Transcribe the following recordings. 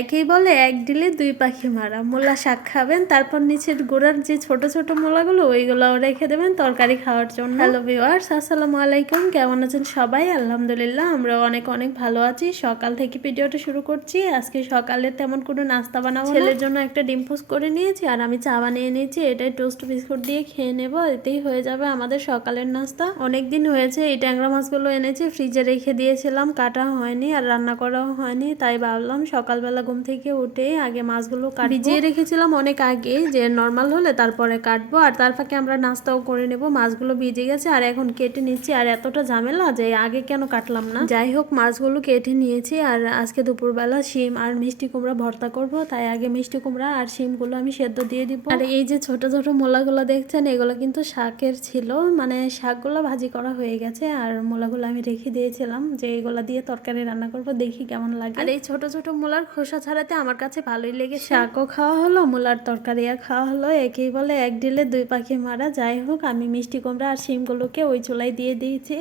একেই বলে এক ডিলে দুই পাখি মারা। মূলা শাক খাবেন, তারপর নিচের গোড়ার যে ছোট ছোট মূলাগুলো ওইগুলোও রেখে দেবেন তরকারি খাওয়ার জন্য। হ্যালো ভিউয়ার্স, আসসালামু আলাইকুম। কেমন আছেন সবাই? আলহামদুলিল্লাহ আমরা অনেক অনেক ভালো আছি। সকাল থেকে ভিডিওটা শুরু করছি। আজকে সকালে তেমন কোনো নাস্তা বানাবো না। ছেলের জন্য একটা ডিম পোস্ট করে নিয়েছি আর আমি চা বানিয়ে নিয়েছি। এটাই টোস্ট বিস্কুট দিয়ে খেয়ে নেব। এতেই হয়ে যাবে আমাদের সকালের নাস্তা। অনেক দিন হয়েছে এই ট্যাংরা মাছগুলো এনেছি, ফ্রিজে রেখে দিয়েছিলাম, কাটা হয়নি আর রান্না করাও হয়নি। তাই ভাবলাম সকালবেলা ঘুম থেকে উঠে আগে মাছগুলো ভিজিয়ে রেখেছিলাম অনেক আগে, যে নর্মাল হলে তারপরে কাটবো, আর তার ফাঁকে আমরা নাস্তাও করে নেব। মাছগুলো ভিজে গেছে আর এখন কেটে নিচ্ছি। আর এতটা ঝামেলা যে আগে কেন কাটলাম না। যাই হোক, মাছগুলো কেটে নিয়েছি। আর আজকে দুপুরবেলা শিম আর মিষ্টি কুমড়া ভর্তা করব, তাই আগে মিষ্টি কুমড়া আর শিমগুলো আমি সেদ্ধ দিয়ে দিব। আর এই যে ছোট ছোট মূলাগুলো দেখছেন, এগুলো কিন্তু শাকের ছিল, মানে শাকগুলো ভাজি করা হয়ে গেছে আর মূলাগুলো আমি রেখে দিয়েছিলাম যে এগুলো দিয়ে তরকারি রান্না করব, দেখি কেমন লাগে। আর এই ছোট ছোট মূলার খোসা ছাড়াতে আমার কাছে ভালোই লেগে, শাকও খাওয়া হলো, মূলার তরকারিও খাওয়া হলো। একেই বলে এক ডিলে দুই পাখি মারা। যাই হোক, আমি মিষ্টি কুমড়া আর শিমগুলোকে ওই চুলায় দিয়ে দিয়েছি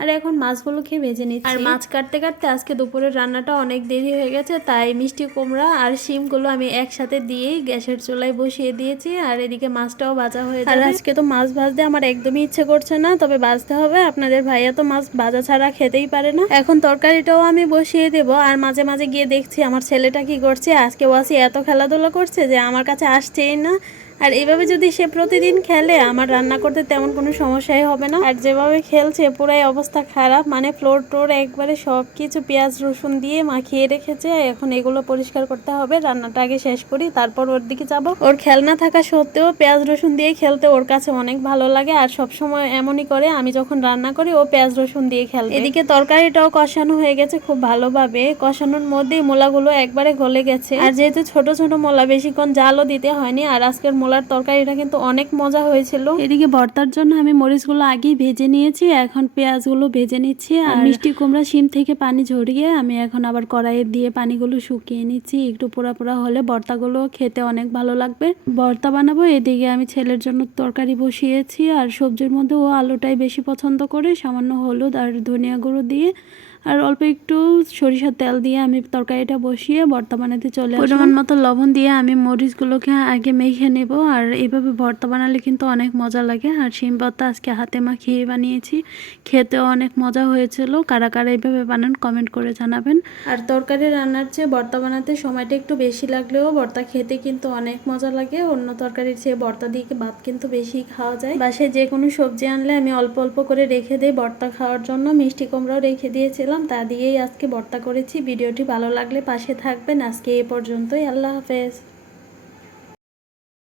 আর এখন মাছগুলোকে ভেজে নিচ্ছি। আর মাছ কাটতে কাটতে আজকে দুপুরের রান্নাটা অনেক দেরি হয়ে গেছে, তাই মিষ্টি কুমড়া আর শিমগুলো আমি একসাথে দিয়েই গ্যাসের চুলায় বসিয়ে দিয়েছি। আর এদিকে মাছটাও ভাজা হয়ে যাবে। আর আজকে তো মাছ ভাজতে আমার একদমই ইচ্ছে করছে না, তবে ভাজতে হবে। আপনাদের ভাইয়া তো মাছ ভাজা ছাড়া খেতেই পারে না। এখন তরকারিটাও আমি বসিয়ে দেবো আর মাঝে মাঝে গিয়ে দেখছি আমার ছেলেটা কি করছে। আজকে ওয়াসি এত খেলাধুলা করছে যে আমার কাছে আসছেই না। আর এইভাবে যদি সে প্রতিদিন খেলে আমার রান্না করতে তেমন কোনো সমস্যাই হবে না। আর যেভাবে খেলছে পুরাই অবস্থা খারাপ, মানে ফ্লোর টোর একবারে সব কিছু পেঁয়াজ রসুন দিয়ে মাখিয়ে রেখেছে। এখন এগুলো পরিষ্কার করতে হবে। রান্নাটা আগে শেষ করি, তারপর ওর দিকে যাব। ওর খেলনা থাকা সত্ত্বেও পেঁয়াজ রসুন দিয়ে খেলতে ওর কাছে অনেক ভালো লাগে। আর সব সময় এমনই করে, আমি যখন রান্না করি ও পেঁয়াজ রসুন দিয়ে খেলবে। এদিকে তরকারিটাও কষানো হয়ে গেছে খুব ভালোভাবে। কষানোর মধ্যেই মূলাগুলো একবারে গলে গেছে। আর যেহেতু ছোট ছোট মূলা, বেশিক্ষণ জালও দিতে হয়নি। আর আজকের মূলার তরকারিটা কিন্তু অনেক মজা হয়েছিল। এদিকে ভর্তার জন্য আমি মরিচগুলো আগেই ভেজে নিয়েছি, এখন পেঁয়াজগুলো ভেজে নিচ্ছি। আর মিষ্টি কুমড়া শিম থেকে পানি ঝরিয়ে আমি এখন আবার কড়াইয়ে দিয়ে পানিগুলো শুকিয়ে নিচ্ছি। একটু পোড়া পোড়া হলে ভর্তাগুলো খেতে অনেক ভালো লাগবে। ভর্তা বানাবো। এদিকে আমি ছেলের জন্য তরকারি বসিয়েছি। আর সবজির মধ্যে ও আলুটাই বেশি পছন্দ করে, সামান্য হলুদ আর ধনিয়া গুঁড়ো দিয়ে আর অল্প একটু সরিষার তেল দিয়ে আমি তরকারিটা বসিয়ে ভর্তা বানাতে চলে আসি। পরিমাণ মতো লবণ দিয়ে আমি মরিচগুলোকে আগে মেখে নেব। আর এইভাবে ভর্তা বানালে কিন্তু অনেক মজা লাগে। আর শিম ভর্তা আজকে হাতে মাখিয়ে বানিয়েছি, খেতেও অনেক মজা হয়েছিল। কারা কারা এইভাবে বানান কমেন্ট করে জানাবেন। আর তরকারি রান্নার চেয়ে ভর্তা বানাতে সময়টা একটু বেশি লাগলেও ভর্তা খেতে কিন্তু অনেক মজা লাগে। অন্য তরকারির চেয়ে ভর্তা দিয়ে ভাত কিন্তু বেশি খাওয়া যায়। বাসায় যে কোনো সবজি আনলে আমি অল্প অল্প করে রেখে দিই ভর্তা খাওয়ার জন্য। মিষ্টি কুমড়াও রেখে দিয়েছিলাম, তা দিয়েই আজকে ভর্তা করেছি। ভিডিওটি ভালো লাগলে পাশে থাকবেন। আজকে এই পর্যন্তই। আল্লাহ হাফেজ।